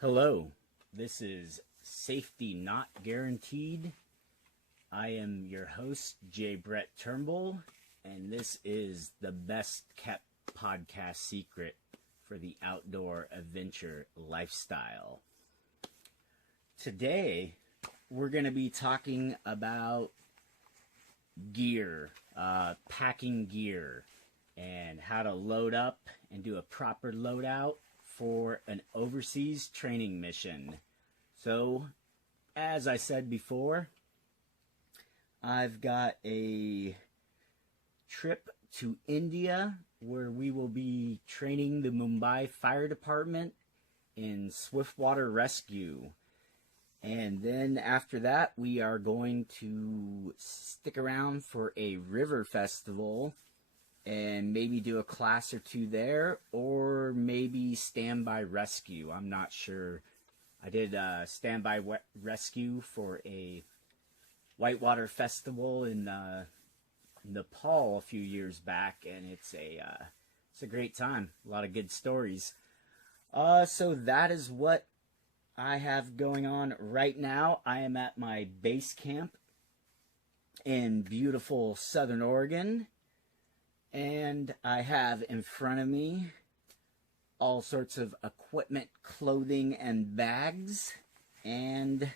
Hello, this is Safety Not Guaranteed. I am your host, J. Brett Turnbull, and this is the best kept podcast secret for the outdoor adventure lifestyle. Today, we're going to be talking about gear, packing gear, and how to load up and do a proper loadout for an overseas training mission. So, as I said before, I've got a trip to India where we will be training the Mumbai Fire Department in swiftwater rescue. And then after that, we are going to stick around for a river festival and maybe do a class or two there, or maybe standby rescue. I'm not sure. I did standby rescue for a whitewater festival in Nepal a few years back, and it's a great time. A lot of good stories. So that is what I have going on right now. I am at my base camp in beautiful Southern Oregon. And I have in front of me all sorts of equipment, clothing, and bags. And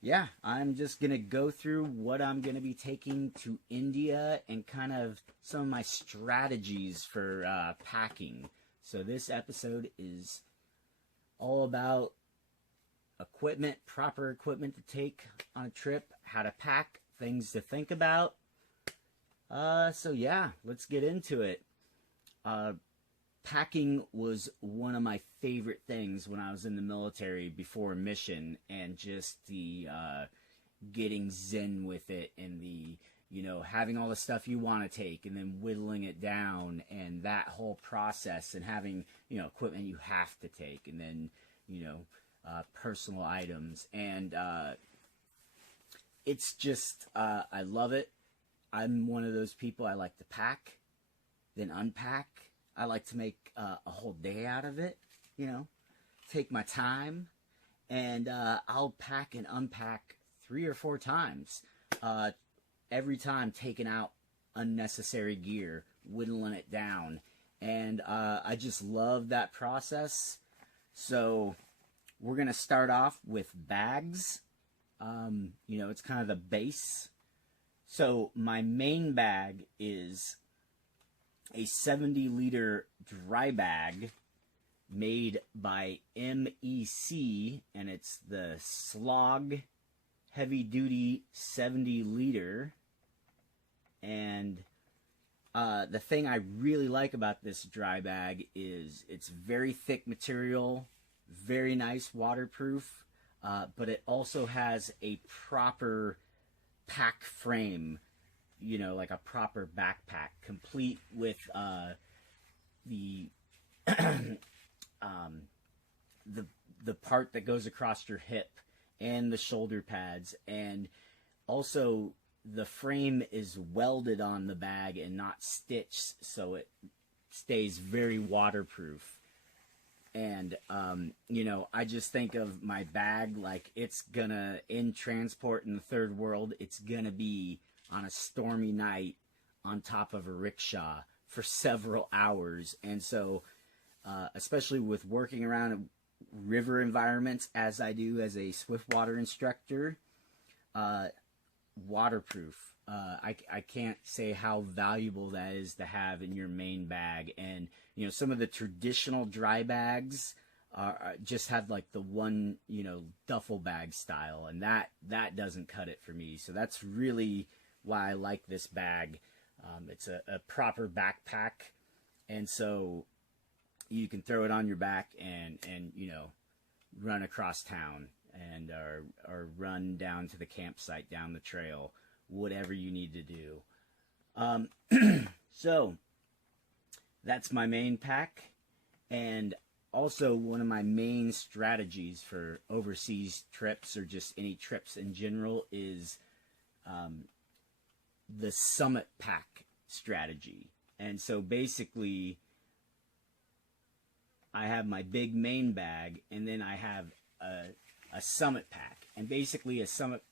yeah, I'm just going to go through what I'm going to be taking to India and kind of some of my strategies for packing. So this episode is all about equipment, proper equipment to take on a trip, how to pack, things to think about. So yeah, let's get into it. Packing was one of my favorite things when I was in the military before a mission, and just the getting zen with it, and the, having all the stuff you want to take and then whittling it down, and that whole process, and having, equipment you have to take, and then, personal items. And it's just, I love it. I'm one of those people. I like to pack, then unpack. I like to make a whole day out of it, take my time, and I'll pack and unpack 3 or 4 times. Every time taking out unnecessary gear, whittling it down, and I just love that process. So we're going to start off with bags. It's kind of the base. So my main bag is a 70-liter dry bag made by MEC, and it's the Slog Heavy Duty 70-liter. And the thing I really like about this dry bag is it's very thick material, very nice waterproof, but it also has a proper pack frame, like a proper backpack, complete with the the part that goes across your hip and the shoulder pads, and also the frame is welded on the bag and not stitched, so it stays very waterproof. And I just think of my bag like it's gonna, in transport in the third world, it's gonna be on a stormy night on top of a rickshaw for several hours. And so especially with working around river environments, as I do as a swiftwater instructor, waterproof. I can't say how valuable that is to have in your main bag. And some of the traditional dry bags just have like the one duffel bag style, and that doesn't cut it for me. So that's really why I like this bag. It's a proper backpack, and so you can throw it on your back and run across town, and or run down to the campsite, down the trail, whatever you need to do. So that's my main pack. And also, one of my main strategies for overseas trips, or just any trips in general, is the summit pack strategy. And so basically, I have my big main bag, and then I have a Summit pack. And basically a Summit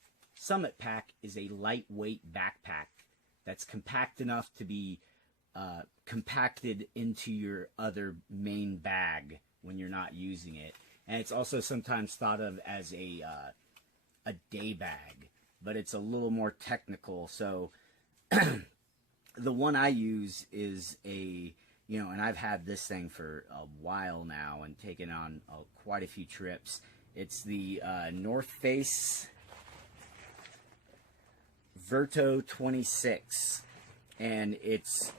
pack is a lightweight backpack that's compact enough to be compacted into your other main bag when you're not using it. And it's also sometimes thought of as a day bag, but it's a little more technical. So the one I use is and I've had this thing for a while now and taken on quite a few trips. It's the North Face Verto 26, and it's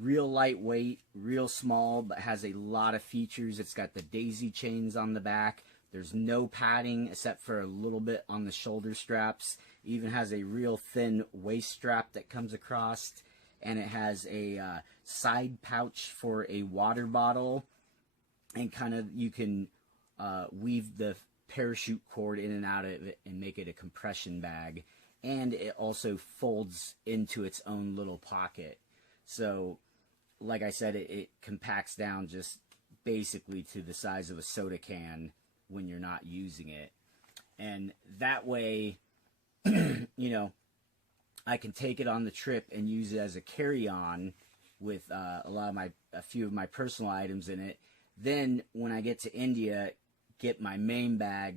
real lightweight, real small, but has a lot of features. It's got the daisy chains on the back. There's no padding except for a little bit on the shoulder straps. It even has a real thin waist strap that comes across, and it has a side pouch for a water bottle, and kind of you can weave the parachute cord in and out of it and make it a compression bag. And it also folds into its own little pocket. So, like I said, it compacts down just basically to the size of a soda can when you're not using it. And that way, I can take it on the trip and use it as a carry-on with a few of my personal items in it. Then, when I get to India, get my main bag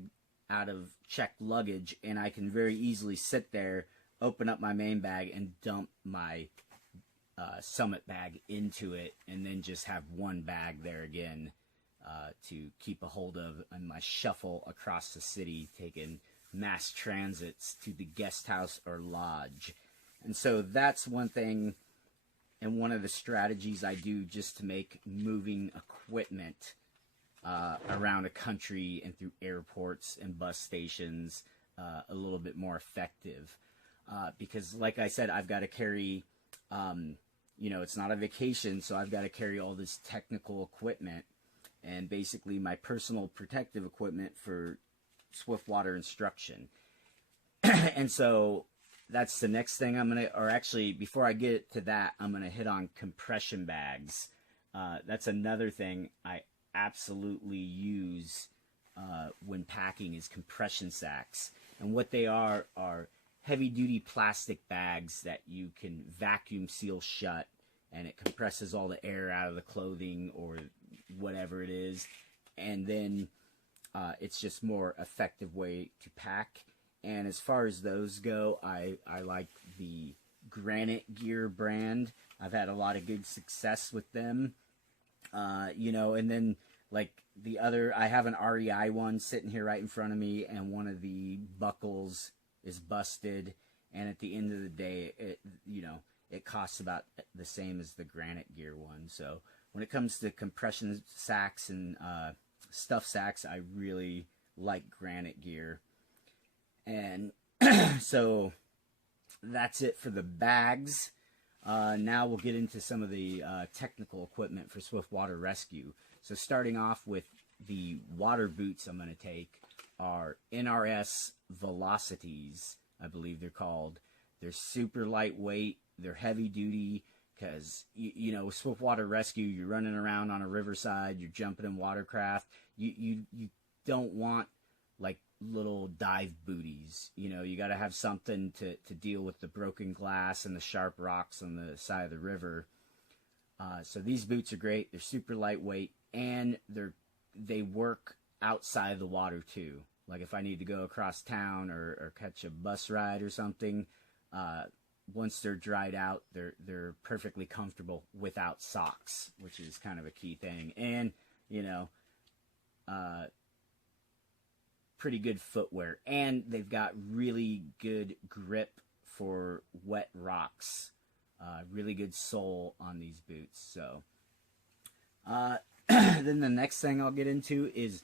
out of checked luggage, and I can very easily sit there, open up my main bag, and dump my Summit bag into it, and then just have one bag there again to keep a hold of in my shuffle across the city, taking mass transits to the guest house or lodge. And so that's one thing, and one of the strategies I do just to make moving equipment around a country and through airports and bus stations a little bit more effective. Because like I said, I've got to carry, it's not a vacation, so I've got to carry all this technical equipment and basically my personal protective equipment for swiftwater instruction. And so that's the next thing before I get to that, I'm going to hit on compression bags. That's another thing I absolutely use when packing is compression sacks. And what they are heavy duty plastic bags that you can vacuum seal shut, and it compresses all the air out of the clothing or whatever it is, and then it's just more effective way to pack. And as far as those go, I like the Granite Gear brand. I've had a lot of good success with them. And then like I have an REI one sitting here right in front of me, and one of the buckles is busted, and at the end of the day, it costs about the same as the Granite Gear one. So when it comes to compression sacks and stuff sacks, I really like Granite Gear. And so that's it for the bags. Now we'll get into some of the technical equipment for Swiftwater Rescue. So starting off with the water boots I'm going to take are NRS Velocities, I believe they're called. They're super lightweight. They're heavy duty because, Swiftwater Rescue, you're running around on a riverside, you're jumping in watercraft. You don't want like little dive booties. You got to have something to deal with the broken glass and the sharp rocks on the side of the river. So these boots are great. They're super lightweight, and they work outside the water too. Like if I need to go across town or catch a bus ride or something, once they're dried out, they're perfectly comfortable without socks, which is kind of a key thing. And pretty good footwear, and they've got really good grip for wet rocks. Really good sole on these boots. So then the next thing I'll get into is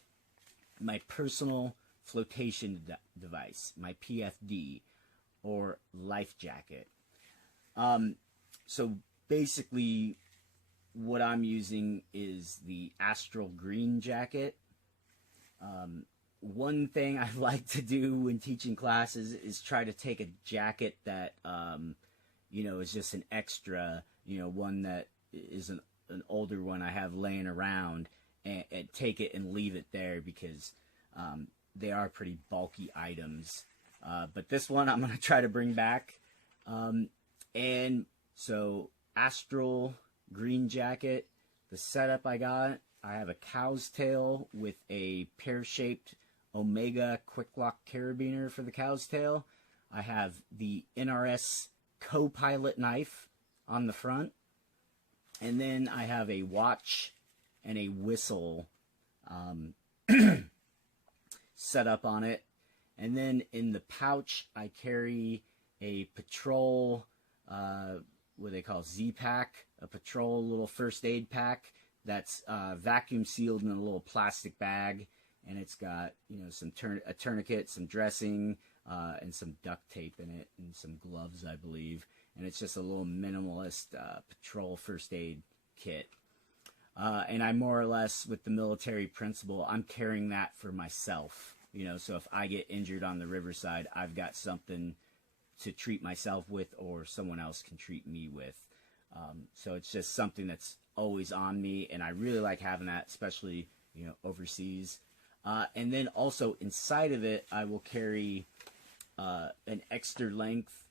my personal flotation device, my PFD, or life jacket. So basically what I'm using is the Astral Green jacket. One thing I like to do when teaching classes is try to take a jacket that, is just an extra, one that is an older one I have laying around, and take it and leave it there because they are pretty bulky items. But this one I'm going to try to bring back. And so Astral green jacket, the setup I have a cow's tail with a pear-shaped Omega quick lock carabiner for the cow's tail. I have the NRS co-pilot knife on the front. And then I have a watch and a whistle set up on it. And then in the pouch, I carry a patrol, what they call Z-Pack, a patrol little first aid pack that's vacuum sealed in a little plastic bag. And it's got, some a tourniquet, some dressing, and some duct tape in it, and some gloves, I believe. And it's just a little minimalist patrol first aid kit. And I more or less, with the military principle, I'm carrying that for myself. So if I get injured on the riverside, I've got something to treat myself with, or someone else can treat me with. So it's just something that's always on me, and I really like having that, especially, overseas. And then also inside of it, I will carry an extra length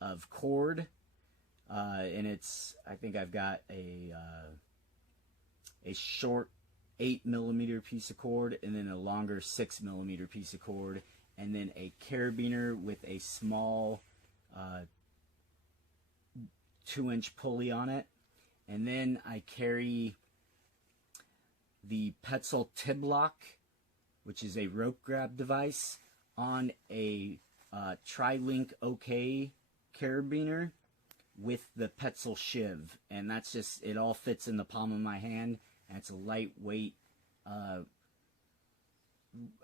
of cord, and I think I've got a short 8mm piece of cord, and then a longer 6mm piece of cord, and then a carabiner with a small 2-inch pulley on it. And then I carry the Petzl Tiblock, which is a rope grab device, on a Tri-Link OK carabiner with the Petzl Shiv. And that's just, it all fits in the palm of my hand, and it's a lightweight,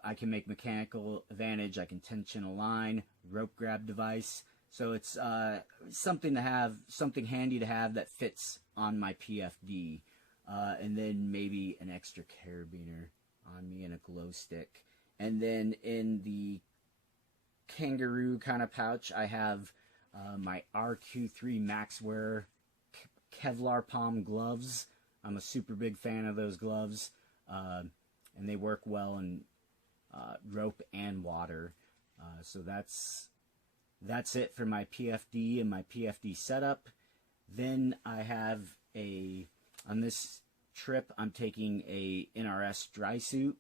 I can make mechanical advantage, I can tension a line, rope grab device. So it's something to have, something handy to have that fits on my PFD. And then maybe an extra carabiner on me and a glow stick. And then in the kangaroo kind of pouch, I have my RQ3 Maxwear Kevlar palm gloves. I'm a super big fan of those gloves, and they work well in rope and water. So that's it for my PFD and my PFD setup. Then I have on this trip, I'm taking a NRS dry suit.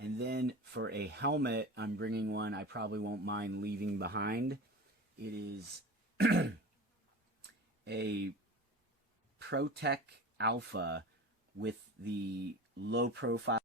And then for a helmet, I'm bringing one I probably won't mind leaving behind. It is a ProTech Alpha with the low profile